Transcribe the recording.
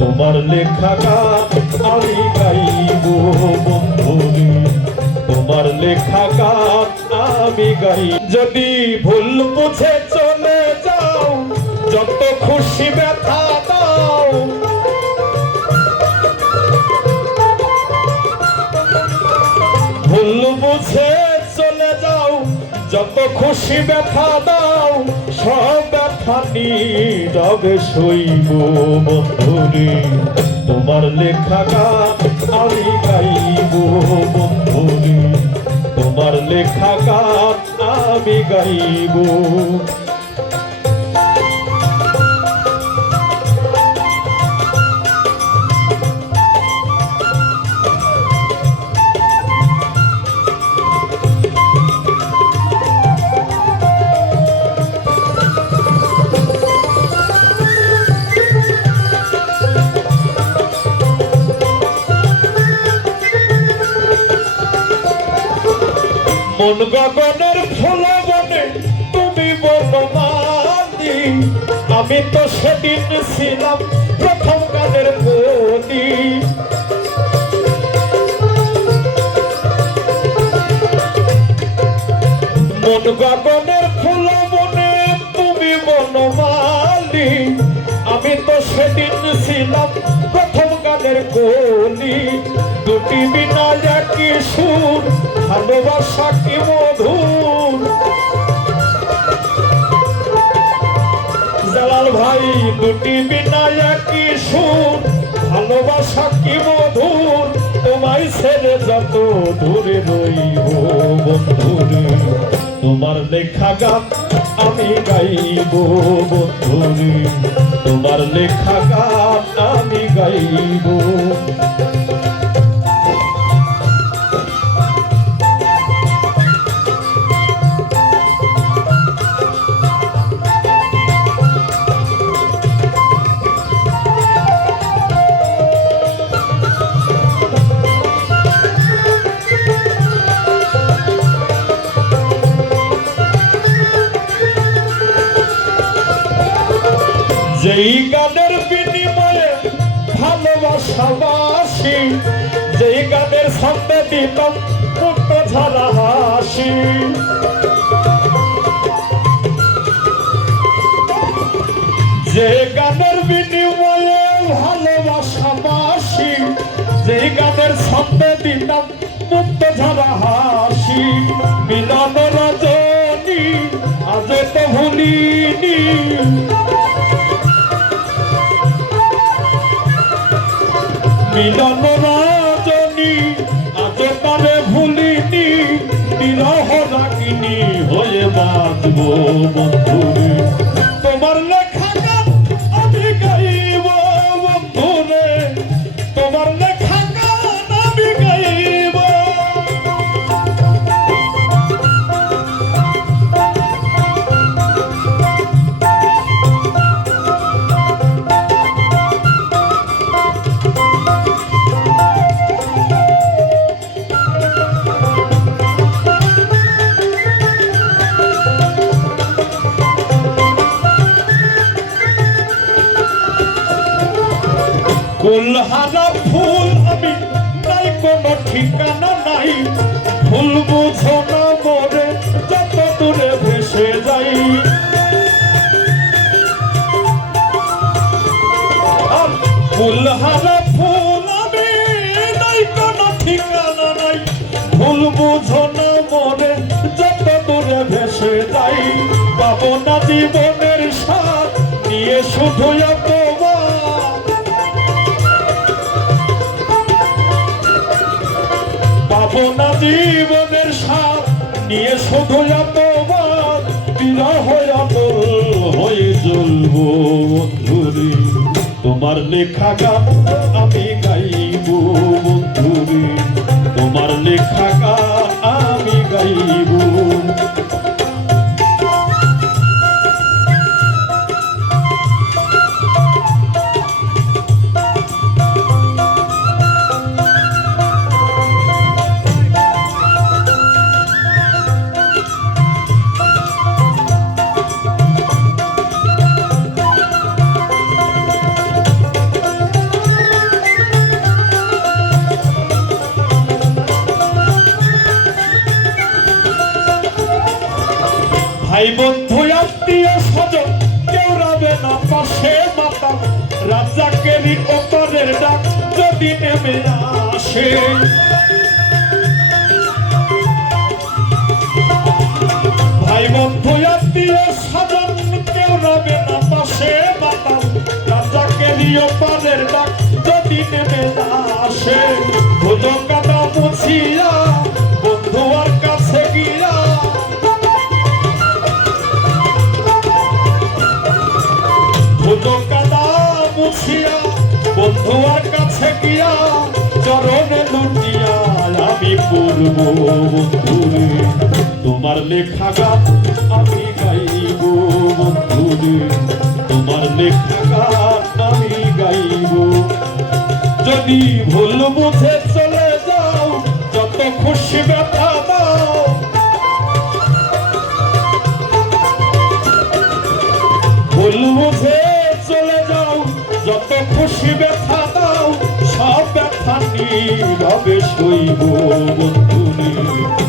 তোমার লেখা গান আমি গাইব বন্ধুরে। তোমার লেখা গান আমি গাই যদি ভুল বুঝে চলে যাও, যত খুশি ব্যথা দাও। ভুল বুঝে চলে যাও, যত খুশি ব্যথা দাও। সব ব্যথা শৈব বন্ধুরে। তোমার লেখা গান আমি গাইব বন্ধুরে। তোমার লেখা গান আমি গাইব মন গগনের ফুল বনে তুমি বনমালি। আমি তো সেদিন ছিলাম প্রথম গানের বনি মন গগনের ফুল বনে তুমি বনমালি। আমি তো সেদিন ছিলাম গানের কলি, দুটি বিনা একই সুর, ভালোবাসা কি মধুর? জালাল ভাই, দুটি বিনা একই সুর, ভালোবাসা কি মধুর? তোমায় ছেড়ে যত দূরে রইব বন্ধুরে, তোমার লেখা গান আমি গাইব বন্ধুরে, তোমার লেখা গান গাইব। যেই বিনিময়ে ভালোবাসাবাসি যেই গানের সামনে দিতাম মুক্ত ঝাড়া হাসি। যে গানের বিনিময়ে ভালোবাসাবাসি যেই গানের সামনে দিতাম মুক্ত ঝাড়া হাসি। মিলন রজনী, আজ তো ভুলিনি মিলন রজনী আজ তারে ভুলিনি বিরহ রাগিনী হয়ে বাঁচব বন্ধুরে। কুলহারা ফুল আমি, নাই কোনো ঠিকানা নাই। ফুল বুঝো না মরে, যত দূরে ভেসে যাই। আর ফুল আমি, নাই কোনো ঠিকানা নাই। ফুল বুঝো না মরে, যত দূরে ভেসে যাই। পাবো না জীবনের সাথ নিয়ে শুধু তোমার পাবো না জীবনের সাথ নিয়ে শুধু অপমান বিরহ অটল হয়ে চলব বন্ধুরে। তোমার লেখা গান আমি ভাই বন্ধু, আত্মীয় স্বজন, কেউ রবে না, পাশে মাতা রাজাকেরই ওপরের ডাক যদি নেমে আসে। ভাই বন্ধু, আত্মীয় স্বজন, কেউ রবে না, পাশে মাতা রাজাকেরই ওপরের ডাক যদি নেমে আসে। ভুজো কাটা মুছিয়া বন্ধু আর কাছে গিয়া বন্ধুয়ার কাছে গিয়া চরণে লুটিয়া আমি করব বন্ধুরে, তোমার লেখা গান আমি গাইব, বন্ধুরে, তোমার লেখা গান আমি গাইব। যদি ভুল বুঝে চলে যাও, যত খুশি ব্যথা দাও ভুল বুঝে চলে যাও, যত খুশি ব্যথা দাও ভাবে সইব বন্ধুরে।